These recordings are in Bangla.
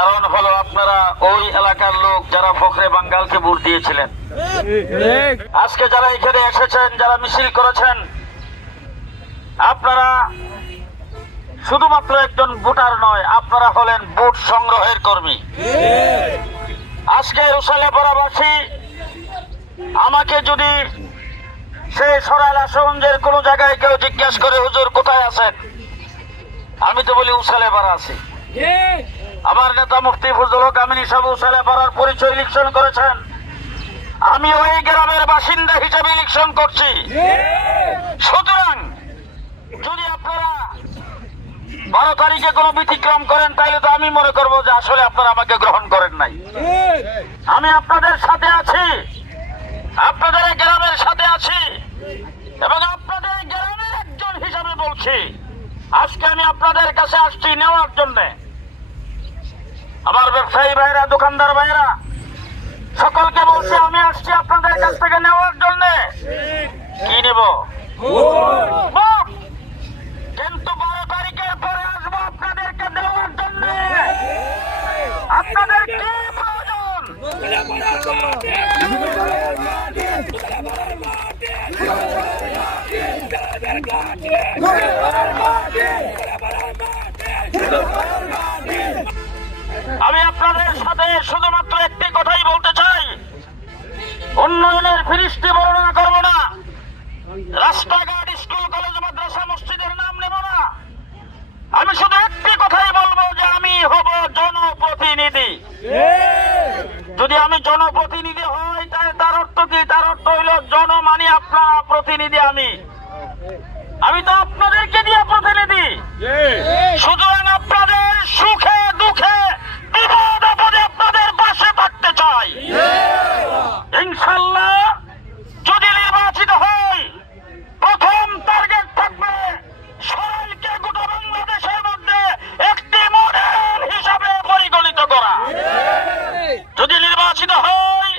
কারণ হলো আপনারা ওই এলাকার লোক যারা ফখরে বাঙ্গালকে ভোট দিয়েছিলেন। আজকে যারা এখানে এসেছেন, যারা মিছিল করেছেন, আপনারা শুধুমাত্র একজন ভোটার নয়, আপনারা হলেন ভোট সংগ্রহের কর্মী। আজকে রুসাইয়াপাড়াবাসী আমাকে যদি সেই সরাইল আশুগঞ্জের কোন জায়গায় কেউ জিজ্ঞেস করে হুজুর কোথায় আছেন, আমি তো বলি উসাইয়াপাড়া আছি। আমার নেতা মুফতি ফজলুল হক আমিনী সাহেব উসাইয়াপাড়ার পরিচয় ইলেকশন করেছেন, আমি ওই গ্রামের বাসিন্দা হিসেবে ইলেকশন করছি। সুতরাং যদি আপনারা 12 তারিখে কোনো ব্যতিক্রম করেন, তাহলে তো আমি মনে করবো যে আসলে আপনারা আমাকে গ্রহণ করেন নাই। আমি আপনাদের সাথে আছি, আপনাদের গ্রামের সাথে আছি, এবং আপনাদের গ্রামের একজন হিসাবে বলছি, আজকে আমি আপনাদের কাছে আসছি নেওয়ার জন্য। আমার ব্যবসায়ী ভাইরা, দোকানদার ভাইরা, সকলকে বলছি আমি আসছি আপনাদের কাছ থেকে নেওয়ার জন্য। কি নেব? ভোট। কিন্তু 12 তারিখের পরে আসবো আপনাদেরকে দেওয়ার জন্য। আপনাদের কি প্রয়োজন? আমি আপনাদের সাথে শুধুমাত্র একটি কথাই বলতে চাই, উন্নয়নের ফিরিস্তি বর্ণনা করব না, রাস্তাঘাট, স্কুল, কলেজ, মাদ্রাসা, মসজিদের নাম নেব না। আমি শুধু একটি কথাই বলবো যে আমি হব জনপ্রতিনিধি। যদি আমি জনপ্রতিনিধি হই, তাহলে তার অর্থ কি? তার অর্থ হইল জন মানে আপনারা, প্রতিনিধি আমি তো আপনাদেরকে দিয়ে প্রতিনিধি। সুতরাং আপনাদের সুখে দুঃখে, বিপদ আপদে আপনাদের পাশে থাকতে চাই। ইনশাআল্লাহ যদি নির্বাচিত হই, প্রথম টার্গেট থাকবে সরাইলকে গোটা বাংলাদেশের মধ্যে একটি মডেল হিসাবে পরিগণিত করা। যদি নির্বাচিত হই,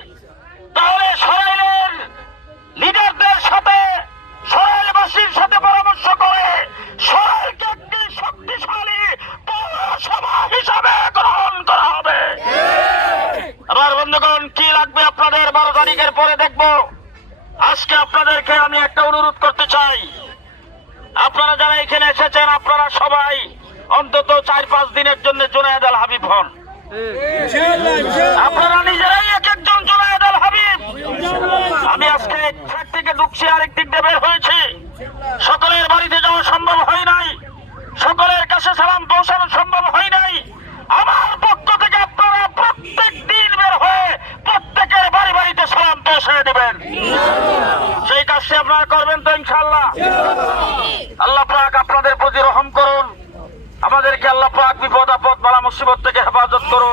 তাহলে সরাইলের লিডারদের সাথে, সরাইলবাসীর সাথে পরামর্শ করে সরাইলকে একটি শক্তিশালী পৌরসভা হিসাবে গ্রহণ করা হবে। আমার বন্ধুগণ, কি লাগবে আপনাদের 12 তারিখের পরে দেখব। আজকে আপনাদেরকে আমি একটা অনুরোধ করতে চাই, আপনারা যারা এখানে এসেছেন, আপনারা সবাই অন্তত 4-5 দিনের জন্য জুনায়েদ আল হাবিব হন। আপনারা নিজেরাই এক একজন জুনায়েদ আল হাবিব। আমি আজকে এক সাইড থেকে ঢুকছি, আরেক দিক দিয়ে বের হয়েছি। সকলের বাড়িতে যাওয়া সম্ভব হয় নাই, সকলের কাছে সালাম পৌঁছানো সম্ভব হয় নাই। আমার পক্ষ থেকে আপনারা প্রত্যেক দিন বের হয়ে প্রত্যেকের বাড়ি বাড়িতে সালাম পৌঁছে দেবেন। সেই কাজটি আপনারা করবেন তো ইনশাআল্লাহ? আল্লাহ পাক আপনাদের প্রতি রহম করুন, আমাদেরকে আল্লাহ পাক বিপদ আপদ বালা মুসিবত থেকে হেফাজত করুন।